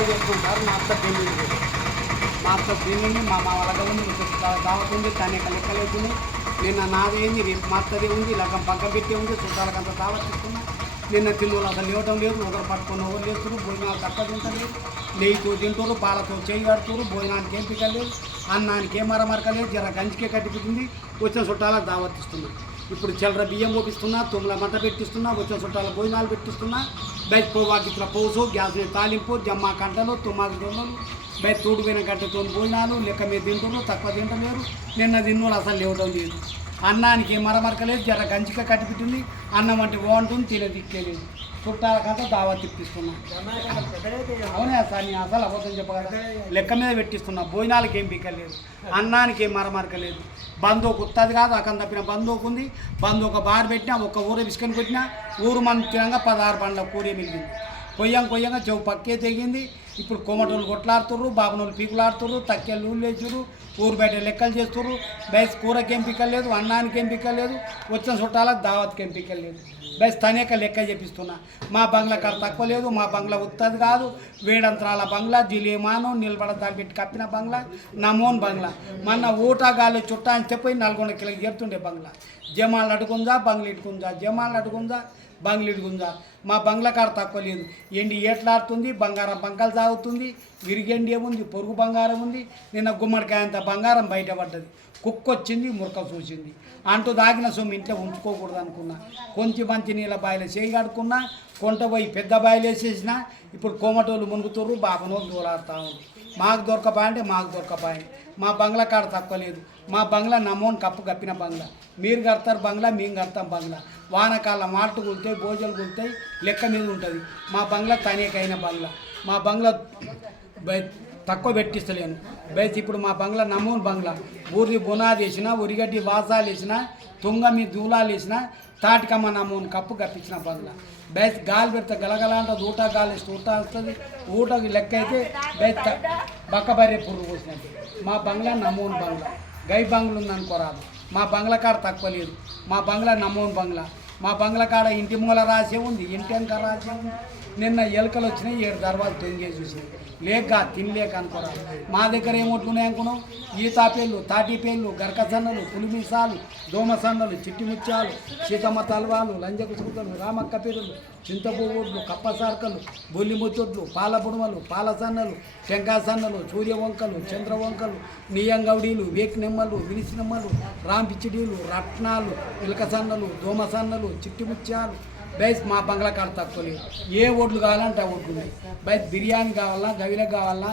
వంటలు చేసుకుంటారు మా అత్త ఢిల్లీ మా అత్త పెళ్ళిని మా మా వాళ్ళ ఉంది దావత్ ఉంది తనే లెక్కలేతుంది నిన్న నాదేంది రేపు మా అత్తది ఉంది. లగ్గం పక్క పెట్టి ఉంది. చుట్టాలకు దావత్ ఇస్తున్నా నిన్న తిన్నులు అసలు లేవటం లేదు. ఒకరు పట్టుకొని ఒకరు లేస్తారు భోజనాలు తక్కువ తింటలేదు. నెయ్యితో తింటారు పాలతో చేయి కడుతారు భోజనానికి ఏం పికలేదు అన్నానికి ఏం మరమరకలేదు జర గంజికే కట్టిపోతుంది వచ్చిన చుట్టాలకు దావత్ ఇప్పుడు చిల్లర బియ్యం పోపిస్తున్నా తుమ్మల మంట పెట్టిస్తున్నా వచ్చిన చుట్టాల భోజనాలు పెట్టిస్తున్నా బయట పోవాకిట్ల పోసు గ్యాస్ మీద తాలింపు జమ్మ కంటలు తుమ్మాకి దొన్నలు బయట తోడుపోయిన గంటతో భోజనాలు లెక్క మీద తింటున్నారు తక్కువ తింటలేరు నిన్న తిన్నోళ్ళు అసలు లేవడం లేదు. అన్నానికి ఏం మరమరకలేదు జర గంజిక కట్టిపెట్టింది అన్నం అంటే బాగుంటుంది తినే చుట్టాల చుట్టాలకంతా దావా తిప్పిస్తున్నా. అవునే సార్ నేను అసలు అబద్ధం చెప్పగలరా? లెక్క మీద పెట్టిస్తున్నా. భోజనాలకి ఏం పీకలేదు. అన్నానికి ఏం మరమరకలేదు. బందోకు ఉత్తది కాదు అక్కడ తప్పిన బందోకు ఉంది. బంద్ ఒక బార్ పెట్టినా ఒక్క ఊర బిస్కొని పెట్టినా ఊరు మన తినంగా పదహారు పండ్ల కూరే మిగిలింది. కొయ్యం కొయ్యంగా చెవు పక్కే తెగింది. ఇప్పుడు కోమటోళ్ళు కొట్లాడుతుర్రు బాబునోళ్ళు పీకులాడుతుర్రు తక్కేళ్ళు ఊళ్ళు వేసురు ఊరు బయట లెక్కలు చేస్తుర్రు. బయస్ కూరకి ఎంపిక లేదు అన్నానికి ఎంపిక లేదు వచ్చిన చుట్టాలకు దావత్కి ఎంపిక లేదు. బయస్ తనేక లెక్క చెప్పిస్తున్నా మా బంగ్లా కర తక్కువ లేదు మా బంగ్లా ఉత్తది కాదు. వేడంతరాల బంగ్లా జిలేమాను నిలబడ దాన్ని పెట్టి కప్పిన బంగ్లా నమోన్ బంగ్లా. మొన్న ఊటా గాలి చుట్టా అని చెప్పి నల్గొండ కిలోకి చేరుతుండే బంగ్లా. జమాలు అడుగుందా బంగ్లు ఇటుకుందా? జమాలు అడుగుందా బంగ్లు ఇటుకుందా? మా బంగ్లా కాడ తక్కువ లేదు. ఎండి ఏట్లాడుతుంది బంగారం బంకలు తాగుతుంది విరిగెండి ఏముంది పొరుగు బంగారం ఉంది. నిన్న గుమ్మడికాయ అంత బంగారం బయటపడ్డది. కుక్క వచ్చింది మురక చూసింది. అంటూ దాగిన సొమ్ము ఇంట్లో ఉంచుకోకూడదు అనుకున్నా. కొంచెం మంచి నీళ్ళ బాయిలు చేయి కొంట పోయి పెద్ద బాయిలు వేసేసిన ఇప్పుడు కోమటోళ్ళు మునుగుతుర్రు బాబనోళ్ళు దూరాడుతూ ఉంది మాకు దొరకపాయ అంటే మాకు దొరకపాయ మా బంగ్లా కాడ తక్కువ లేదు. మా బంగ్లా నమోన్ కప్పు కప్పిన బంగ్లా. మీరు కడతారు బంగ్లా మేము కడతాం బంగ్లా. వానకాలం మాటు కులుతాయి భోజనాలు కులుతాయి లెక్క మీద ఉంటుంది. మా బంగ్లా తనేకైన బంగ్లా. మా బంగ్లా బై- తక్కువ పెట్టిస్తలేను. బయట ఇప్పుడు మా బంగ్లా నమూన్ బంగ్లా. ఊరి బునాది వేసిన ఉరిగడ్డి వాసాలు వేసిన తుంగ మీ దూలాలు వేసిన తాటికమ్మ నమూన్ కప్పు కప్పించిన బంగ్లా. బయట గాలి పెడితే గలగల అంటే ఊట గాలి ఊట వస్తుంది. ఊటకి లెక్క అయితే బయట బక్కబర్రె పురుగు పోసినట్టు. మా బంగ్లా నమూన్ బంగ్లా. గై బంగ్లా ఉందనుకోరాదు మా బంగ్లా కాడ తక్కువ లేదు. మా బంగ్లా నమూన్ బంగ్లా. మా బంగ్లా కాడ ఇంటి మూల రాసే ఉంది. ఇంటి వెనక రాసే ఉంది. నిన్న ఎలుకలు వచ్చినాయి ఏడు దర్వాలు తొంగే చూసి లేక తినలేక అనుకోరా. మా దగ్గర ఏమొట్టుకున్నాయి అనుకున్నాం ఈతాపేళ్ళు తాటిపేళ్ళు గరక సన్నలు పులిమిసాలు దోమసన్నలు చిట్టిముత్యాలు సీతమ్మ తల్వాలు లంజకుసుకుతలు రామక్క పేరులు చింతపువ్వుడ్లు కప్ప సార్కలు బొల్లి ముత్తొడ్లు పాల బుడమలు పాల సన్నలు టెంకాయ సన్నలు నియంగౌడీలు వేక్ నెమ్మలు వినిసి నెమ్మలు రాంపిచ్చిడీలు రత్నాలు ఇలక దోమసన్నలు దోమ బైస్ మా బంగ్లా కాడ తక్కువ లేదు ఏ ఓట్లు కావాలంటే ఆ ఓట్లు ఉన్నాయి. బైస్ బిర్యానీ కావాలన్నా గవిలకు కావాలన్నా